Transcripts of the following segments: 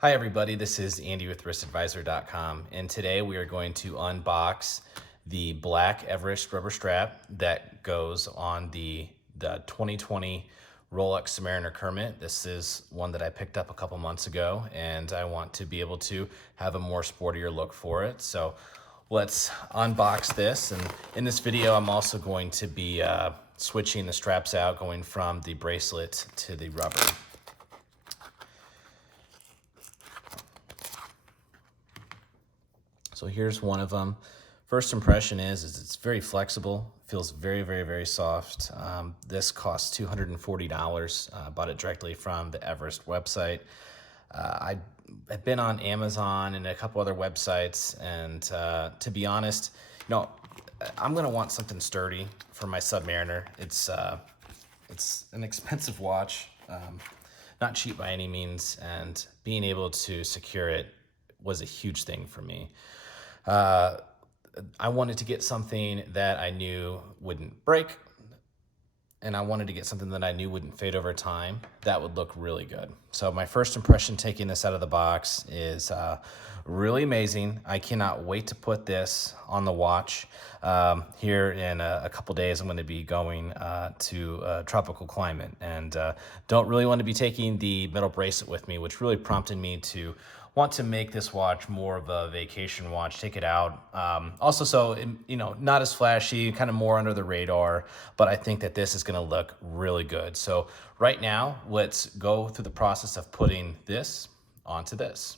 Hi everybody, this is Andy with wristadvisor.com, and today we are going to unbox the black Everest rubber strap that goes on the 2020 Rolex Submariner Kermit. This is one that I picked up a couple months ago, and I want to be able to have a more sportier look for it. So let's unbox this, and in this video I'm also going to be switching the straps out, going from the bracelet to the rubber. So here's one of them. First impression is it's very flexible, feels very soft. This costs $240. Bought it directly from the Everest website. I've been on Amazon and a couple other websites, and to be honest, I'm gonna want something sturdy for my Submariner. It's an expensive watch, not cheap by any means, and being able to secure it was a huge thing for me. I wanted to get something that I knew wouldn't break, and I wanted to get something that I knew wouldn't fade over time that would look really good. So my first impression taking this out of the box is really amazing. I cannot wait to put this on the watch. Here in a couple days, I'm going to be going to a tropical climate, and don't really want to be taking the metal bracelet with me, which really prompted me to want to make this watch more of a vacation watch, take it out. Also, so, not as flashy, kind of more under the radar, but I think that this is gonna look really good. So right now, let's go through the process of putting this onto this.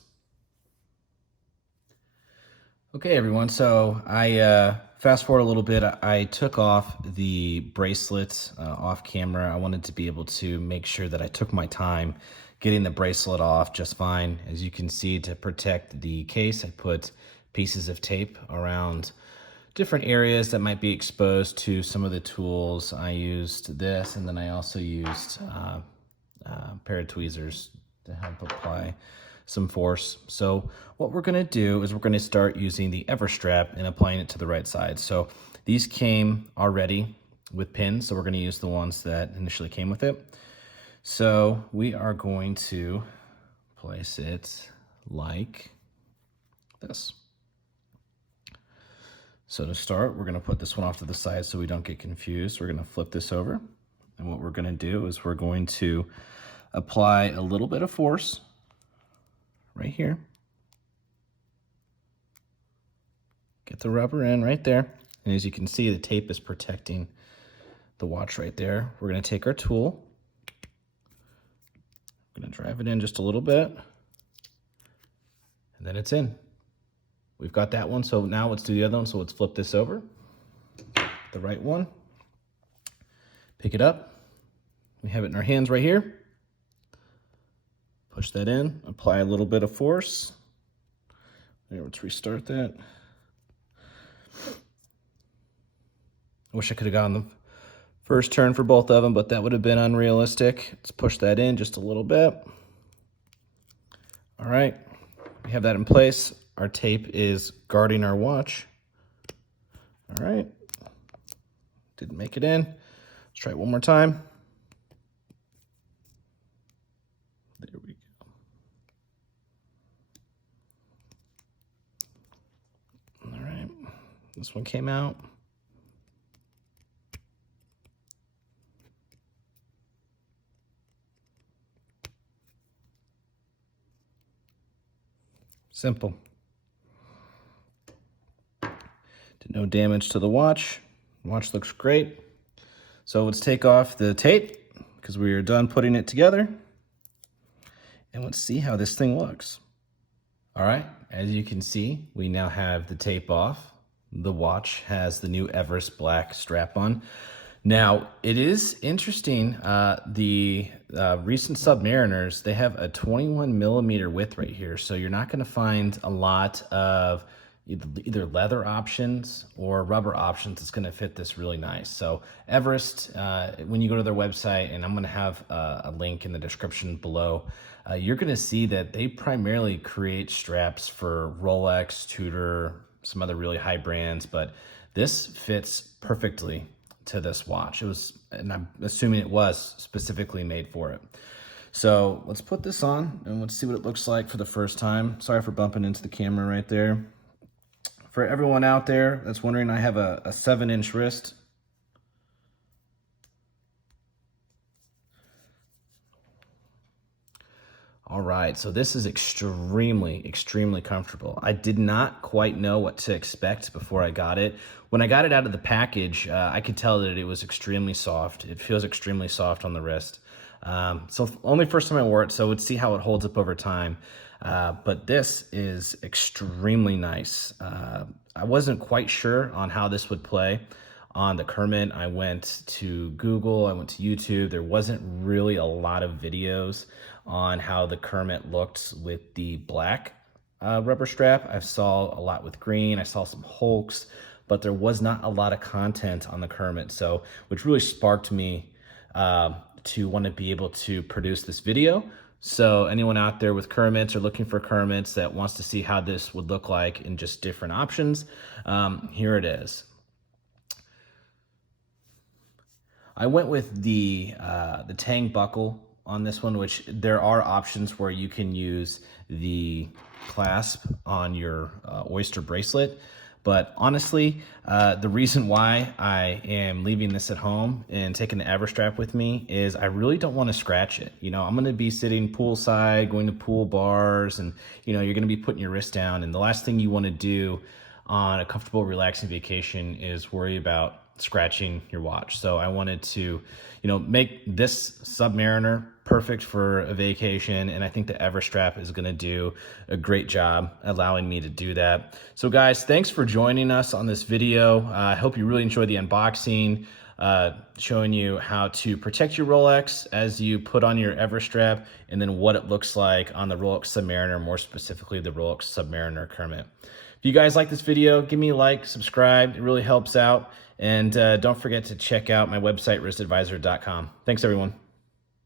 Okay, everyone, so I fast forward a little bit. I took off the bracelet off camera. I wanted to be able to make sure that I took my time getting the bracelet off just fine. As you can see, to protect the case, I put pieces of tape around different areas that might be exposed to some of the tools. I used this, and then I also used a pair of tweezers to help apply some force. So what we're gonna do is we're gonna start using the Everest strap and applying it to the right side. So these came already with pins, so we're gonna use the ones that initially came with it. So we are going to place it like this. So to start, we're going to put this one off to the side so we don't get confused. We're going to flip this over. And what we're going to do is we're going to apply a little bit of force right here. Get the rubber in right there. And as you can see, the tape is protecting the watch right there. We're going to take our tool. I'm going to drive it in just a little bit, and then it's in. We've got that one, so now let's do the other one. So let's flip this over, the right one, pick it up. We have it in our hands right here. Push that in, apply a little bit of force. There, let's restart that. I wish I could have gotten the first turn for both of them, but that would have been unrealistic. Let's push that in just a little bit. All right, we have that in place. Our tape is guarding our watch. All right, didn't make it in. Let's try it one more time. There we go. All right, this one came out. Simple. Did no damage to the watch. Watch looks great. So let's take off the tape because we are done putting it together. And let's see how this thing looks. All right, as you can see, we now have the tape off. The watch has the new Everest black strap on. Now, it is interesting, the recent Submariners, they have a 21 millimeter width right here, so you're not gonna find a lot of either leather options or rubber options that's gonna fit this really nice. So Everest, when you go to their website, and I'm gonna have a link in the description below, you're gonna see that they primarily create straps for Rolex, Tudor, some other really high brands, but this fits perfectly to this watch. It was, and I'm assuming it was specifically made for it. So let's put this on and let's see what it looks like for the first time. Sorry for bumping into the camera right there. For everyone out there that's wondering, I have a 7-inch wrist. All right, so this is extremely, extremely comfortable. I did not quite know what to expect before I got it. When I got it out of the package, I could tell that it was extremely soft. It feels extremely soft on the wrist. So only first time I wore it, so let's see how it holds up over time. But this is extremely nice. I wasn't quite sure on how this would play on the Kermit. I went to Google, I went to YouTube. There wasn't really a lot of videos on how the Kermit looked with the black rubber strap. I saw a lot with green, I saw some Hulks, but there was not a lot of content on the Kermit. So, which really sparked me to want to be able to produce this video. So anyone out there with Kermits or looking for Kermits that wants to see how this would look like in just different options, here it is. I went with the Tang buckle on this one, which there are options where you can use the clasp on your Oyster bracelet. But honestly, the reason why I am leaving this at home and taking the Everest strap with me is I really don't want to scratch it. You know, I'm going to be sitting poolside, going to pool bars, and, you know, you're going to be putting your wrist down. And the last thing you want to do on a comfortable, relaxing vacation is worry about scratching your watch. So I wanted to, you know, make this Submariner perfect for a vacation, and I think the Everest strap is going to do a great job allowing me to do that. So guys, thanks for joining us on this video. I hope you really enjoyed the unboxing, showing you how to protect your Rolex as you put on your Everest strap, and then what it looks like on the Rolex Submariner, more specifically the Rolex Submariner Kermit. If you guys like this video, give me a like, subscribe, it really helps out. And don't forget to check out my website, wristadvisor.com. Thanks, everyone.